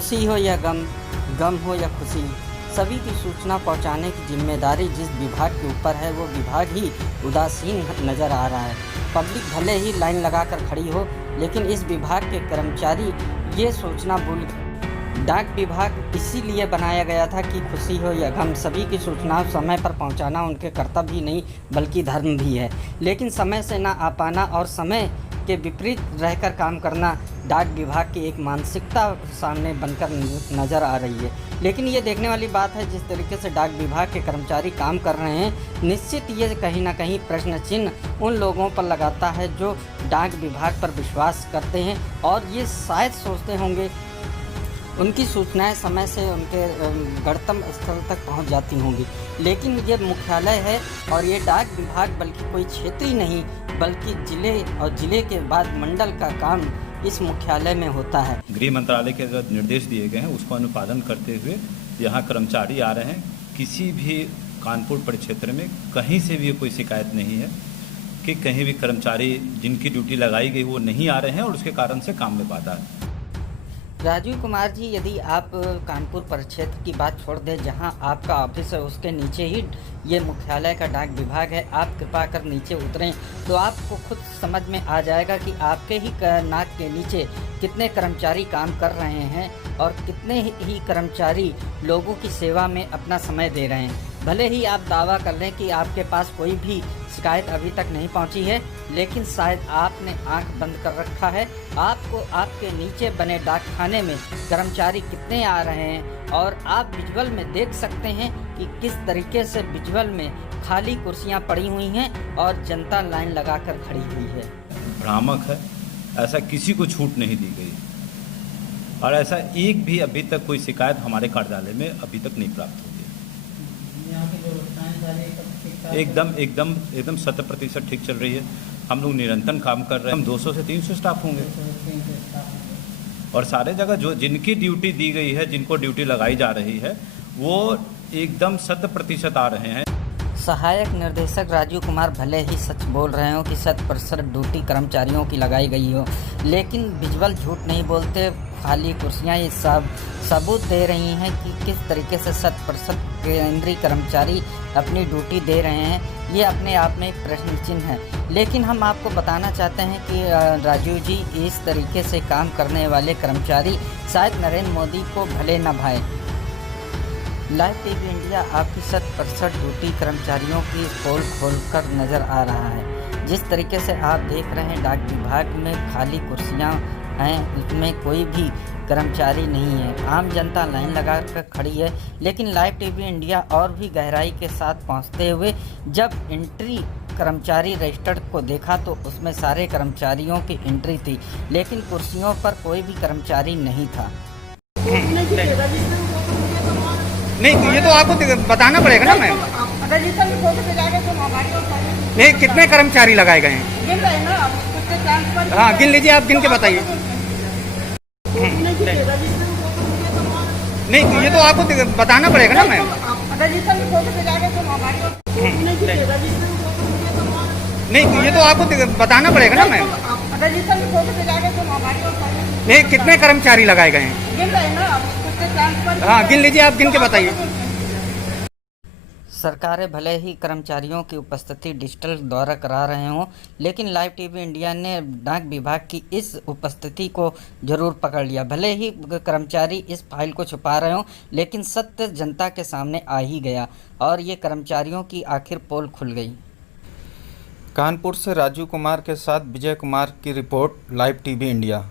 खुशी हो या गम, गम हो या खुशी, सभी की सूचना पहुंचाने की जिम्मेदारी जिस विभाग के ऊपर है वो विभाग ही उदासीन नज़र आ रहा है। पब्लिक भले ही लाइन लगाकर खड़ी हो, लेकिन इस विभाग के कर्मचारी ये सोचना भूल गए। डाक विभाग इसीलिए बनाया गया था कि खुशी हो या गम, सभी की सूचनाओं समय पर पहुंचाना उनके कर्तव्य ही नहीं बल्कि धर्म भी है। लेकिन समय से ना आ पाना और समय के विपरीत रहकर काम करना डाक विभाग की एक मानसिकता सामने बनकर नज़र आ रही है। लेकिन ये देखने वाली बात है जिस तरीके से डाक विभाग के कर्मचारी काम कर रहे हैं, निश्चित ये कहीं ना कहीं प्रश्न चिन्ह उन लोगों पर लगाता है जो डाक विभाग पर विश्वास करते हैं और ये शायद सोचते होंगे उनकी सूचनाएं समय से उनके गंतव्य स्थल तक पहुंच जाती होंगी। लेकिन ये मुख्यालय है और ये डाक विभाग बल्कि कोई क्षेत्र ही नहीं बल्कि जिले और जिले के बाद मंडल का काम इस मुख्यालय में होता है। गृह मंत्रालय के जो निर्देश दिए गए हैं उसको अनुपालन करते हुए यहाँ कर्मचारी आ रहे हैं। किसी भी कानपुर परिक्षेत्र में कहीं से भी कोई शिकायत नहीं है कि कहीं भी कर्मचारी जिनकी ड्यूटी लगाई गई वो नहीं आ रहे हैं और उसके कारण से काम में बाधा है। राजीव कुमार जी, यदि आप कानपुर परिक्षेत्र की बात छोड़ दें जहां आपका ऑफिस है उसके नीचे ही ये मुख्यालय का डाक विभाग है, आप कृपा कर नीचे उतरें तो आपको खुद समझ में आ जाएगा कि आपके ही नाक के नीचे कितने कर्मचारी काम कर रहे हैं और कितने ही कर्मचारी लोगों की सेवा में अपना समय दे रहे हैं। भले ही आप दावा कर लें कि आपके पास कोई भी शिकायत अभी तक नहीं पहुंची है, लेकिन शायद आपने आंख बंद कर रखा है। आपको आपके नीचे बने डाक खाने में कर्मचारी कितने आ रहे हैं और आप विजुअल में देख सकते हैं कि किस तरीके से विजुअल में खाली कुर्सियां पड़ी हुई हैं और जनता लाइन लगाकर खड़ी हुई है। भ्रामक है, ऐसा किसी को छूट नहीं दी गई और ऐसा एक भी अभी तक कोई शिकायत हमारे कार्यालय में अभी तक नहीं प्राप्त हुई। एकदम 100% ठीक चल रही है। हम लोग निरंतर काम कर रहे हैं। हम 200 से 300 स्टाफ होंगे और सारे जगह जो जिनकी ड्यूटी दी गई है, जिनको ड्यूटी लगाई जा रही है, वो एकदम 100% आ रहे हैं। सहायक निर्देशक राजीव कुमार भले ही सच बोल रहे हो कि 100% ड्यूटी कर्मचारियों की लगाई गई हो, लेकिन विजुअल झूठ नहीं बोलते। खाली कुर्सियां ये सब सबूत दे रही हैं कि किस तरीके से 100% केंद्रीय कर्मचारी अपनी ड्यूटी दे रहे हैं। ये अपने आप में प्रश्न चिन्ह है। लेकिन हम आपको बताना चाहते हैं कि राजीव जी, इस तरीके से काम करने वाले कर्मचारी शायद नरेंद्र मोदी को भले न भाए। लाइव टीवी इंडिया आपकी 100% ड्यूटी कर्मचारियों की पोल खोलकर नज़र आ रहा है। जिस तरीके से आप देख रहे हैं डाक विभाग में खाली कुर्सियां हैं, उसमें कोई भी कर्मचारी नहीं है। आम जनता लाइन लगाकर खड़ी है। लेकिन लाइव टीवी इंडिया और भी गहराई के साथ पहुंचते हुए जब एंट्री कर्मचारी रजिस्टर्ड को देखा तो उसमें सारे कर्मचारियों की एंट्री थी, लेकिन कुर्सियों पर कोई भी कर्मचारी नहीं था। नहीं तो ये तो आपको बताना पड़ेगा ना मैम। नहीं, कितने कर्मचारी लगाए गए हैं? हाँ, गिन लीजिए, आप गिन के बताइए। नहीं तो ये तो आपको बताना पड़ेगा ना मैम। नहीं तो ये तो आपको बताना पड़ेगा ना मैम। नहीं, कितने कर्मचारी लगाए गए हैं? हाँ, गिन लीजिए, आप गिन के बताइए। सरकारें भले ही कर्मचारियों की उपस्थिति डिजिटल द्वारा करा रहे हों, लेकिन लाइव टीवी इंडिया ने डाक विभाग की इस उपस्थिति को जरूर पकड़ लिया। भले ही कर्मचारी इस फाइल को छुपा रहे हों, लेकिन सत्य जनता के सामने आ ही गया और ये कर्मचारियों की आखिर पोल खुल गई। कानपुर से राजीव कुमार के साथ विजय कुमार की रिपोर्ट, लाइव टीवी इंडिया।